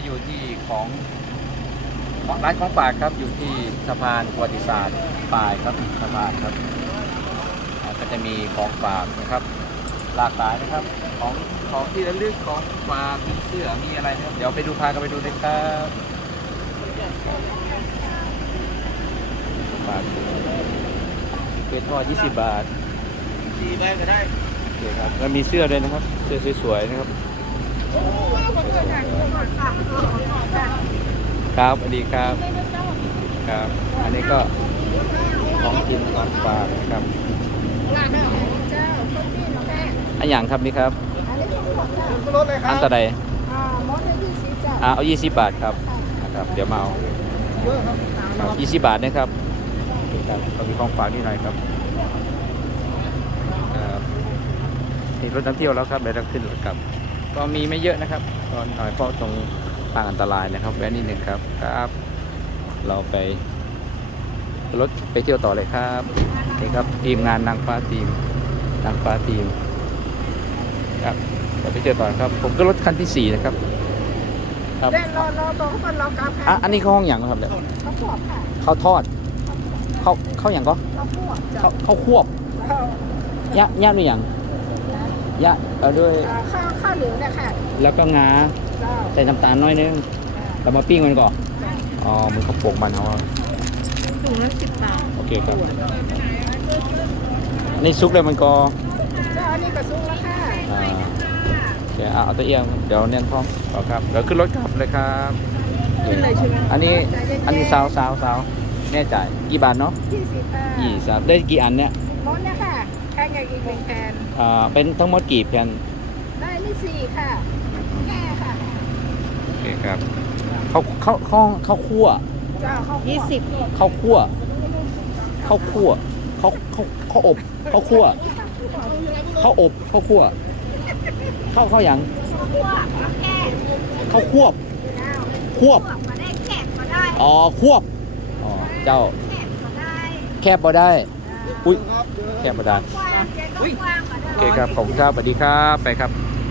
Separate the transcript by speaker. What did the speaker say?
Speaker 1: อยู่ที่ของร้านของฝากครับอยู่ที่สะพานประวัติศาสตร์ปลายครับสะพานครับก็จะมีของฝากนะครับหลากหลายนะครับของที่ระลึกของฝากมีเสื้อมีอะไรนะครับเดี๋ยวไปดูพากันไปดูเลยครับฝากเป็นทอด20 บาท
Speaker 2: ดีได้ก็ได้
Speaker 1: โอเคครับแล้วมีเสื้อด้วยนะครับเสื้อสวยๆนะครับครับสวัสดีครับครับอันนี้ก็ของกินของฝากนะครับอันอย่างครับนี่ครับอันต่อใดเอา20 บาทครับนะครับเดี๋ยวมาเอาครับ20 บาทนะครับก็มีของฝากนิดหน่อยครับนี่รถน้ำเที่ยวแล้วครับเดี๋ยวเราขึ้นรถกลับก็มีไม่เยอะนะครับก็หน่อยเพราะตรงทางอันตรายนะครับแวะนิดนึงครับครับเราไปรถไปเที่ยวต่อเลยครับนี่ครับทีมงานนางฟ้าทีมครับเราไปเที่ยวต่อครับผมก็รถคันที่4นะครับครับ
Speaker 3: รอตรงคนรอกราฟค่ะ
Speaker 1: อันนี้เขาห้องอย่างครับเนี่ย
Speaker 3: เขาขวบค่ะ
Speaker 1: เขาทอดเขาอย่างก็เขาควบยะหรืออย่างยะด้วย
Speaker 3: ข้าวเหลืองเนี่ยค่ะ
Speaker 1: แล้วก็งาใส่น้ำตาลน้อยนึงแล้วมาปิ้งมันก่อนอ๋อมันเขาโปกมันเขา
Speaker 3: ถุงละ10 บาท
Speaker 1: โอเคครับนี่ซุปเลยมันก็
Speaker 3: อันนี้ก็ซุปแล้วค่ะ
Speaker 1: เดี๋ยวเอาตัวเอียงเดี๋ยวเนียนท้องต่อครับเดี๋ยวขึ้นรถกลับเลยครับ
Speaker 3: ขึ้นเลยใช่ไหม
Speaker 1: อันนี้สาวแน่ใจกี่บาทเนาะ20ได้กี่อันเนี่ย
Speaker 3: รถเนี่ยค่ะแค่ใหญ่อีก1 แผ่น
Speaker 1: เป็นทั้งหมดกี่แผ่น
Speaker 3: ได้นี่4ค่ะแก่ค่ะ
Speaker 1: โอเคครับข้าวคั่ว
Speaker 3: 20
Speaker 1: ข้าวคั่วข้าวคั่วข้าวอบข้าวคั่วข้าวอบข้าวคั่วข้าวหยังข้าวควบอ๋อควบอ๋อเจ้าแคบบ่ได้อุ้ยแคบบ่ได้โอเคครับขอบคุณครับสวัสดีครับไปครับ